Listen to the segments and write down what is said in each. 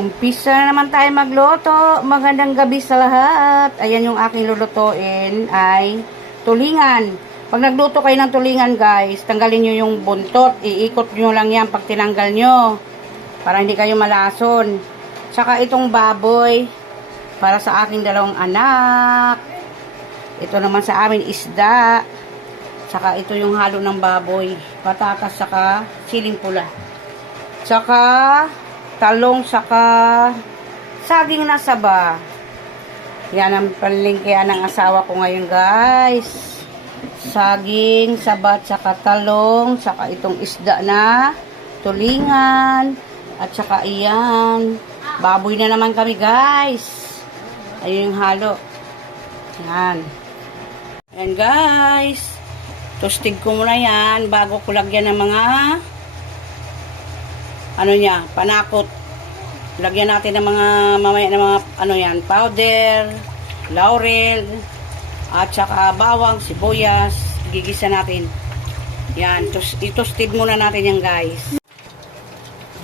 Umpisa na naman tayo magluto. Magandang gabi sa lahat. Ayan yung aking lulutuin ay tulingan. Pag nagluto kayo ng tulingan guys, tanggalin nyo yung buntot. Iikot nyo lang yan pag tinanggal nyo. Para hindi kayo malason. Tsaka itong baboy. Para sa aking dalawang anak. Ito naman sa amin isda. Tsaka ito yung halo ng baboy. Patatas saka siling pula. Tsaka talong saka saging na saba. Yan ang palingkihan ng asawa ko ngayon guys. Saging, saba, tsaka talong, tsaka itong isda na tulingan, at tsaka iyan. Baboy na naman kami guys. Ayun yung halo. Yan. Ayan guys. Tostig ko muna yan bago ko ng mga ano niya, panakot. Lagyan natin ng mga mamaya ng mga ano yan, powder, laurel, at saka bawang, sibuyas, gigisa natin. Yan, tos, itosted muna natin yan guys.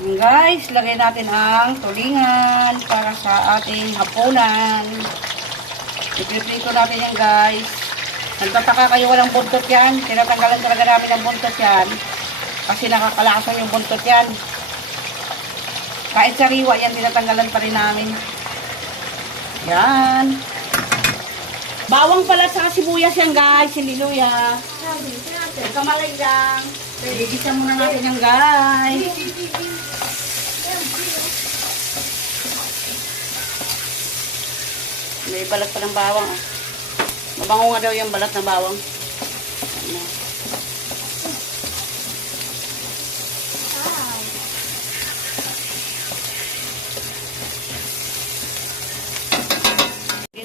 Yan, guys, lagyan natin ang tulingan para sa ating hapunan. Ipiprito natin yan guys. Nagtataka kayo walang buntot yan. Tinatanggalan talaga namin ang buntot yan. Kasi nakakalason yung buntot yan. Kahit sariwa yan, tinatanggalan pa rin namin. Yan. Bawang pala sa sibuyas yan guys, hindi luya. Kamalay lang. Igisa muna natin yan guys. May balat pa ng bawang ah. Mabango nga daw yung balat ng bawang. Ano.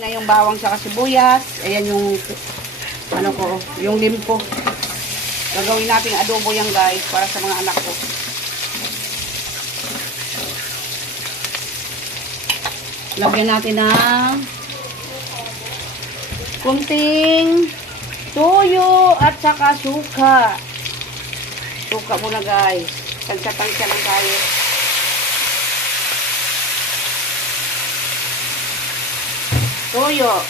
Na yung bawang sa sibuyas. Ayan yung ano ko, yung limpo. Gagawin natin adobo yan guys para sa mga anak ko. Lagyan natin ng kunting toyo at saka suka. Suka muna guys. Tansya-tansya lang tayo. Toyo.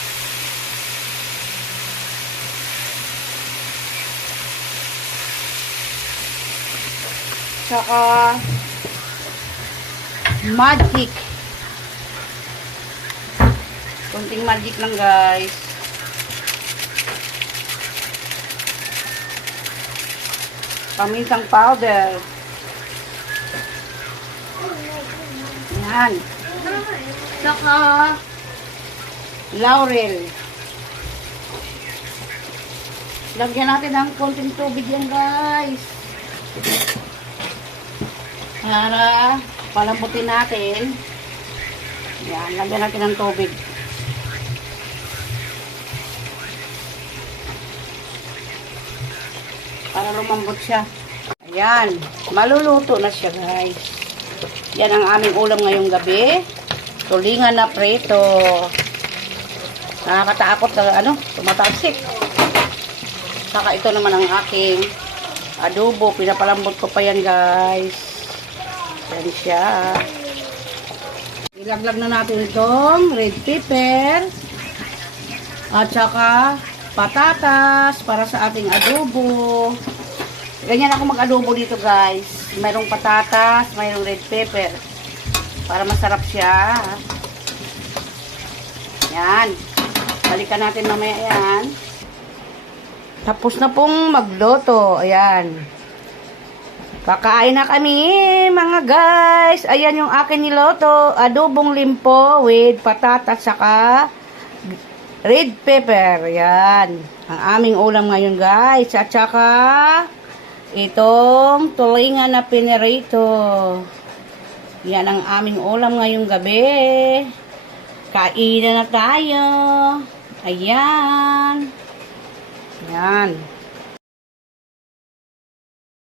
Saka magic. Kunting magic lang guys. Pamintang powder. Yan. Saka laurel. Lagyan natin ng konting tubig yan guys. Para palambutin natin. Yan, lagyan natin ng tubig. Para lumambot siya. Ayan, maluluto na siya guys. Yan ang aming ulam ngayong gabi. Tulingan na preto. Nakakatakot na ano, tumatasik. Saka ito naman ang aking adobo. Pinapalambot ko pa yan guys. Yan siya. Ilaglag na natin itong red pepper. At saka patatas para sa ating adobo. Ganyan ako mag-adobo dito guys. Mayroong patatas, mayroong red pepper. Para masarap siya. Yan. Balikan natin mamaya yan. Tapos na pong magloto. Ayan. Kakain na kami, mga guys. Ayan yung akin niloto. Adobong limpo with patatas saka red pepper. Ayan. Ang aming ulam ngayon, guys. At saka itong tulingan na pinerito. Yan ang aming ulam ngayong gabi. Kainan na tayo. Ayan. Yan.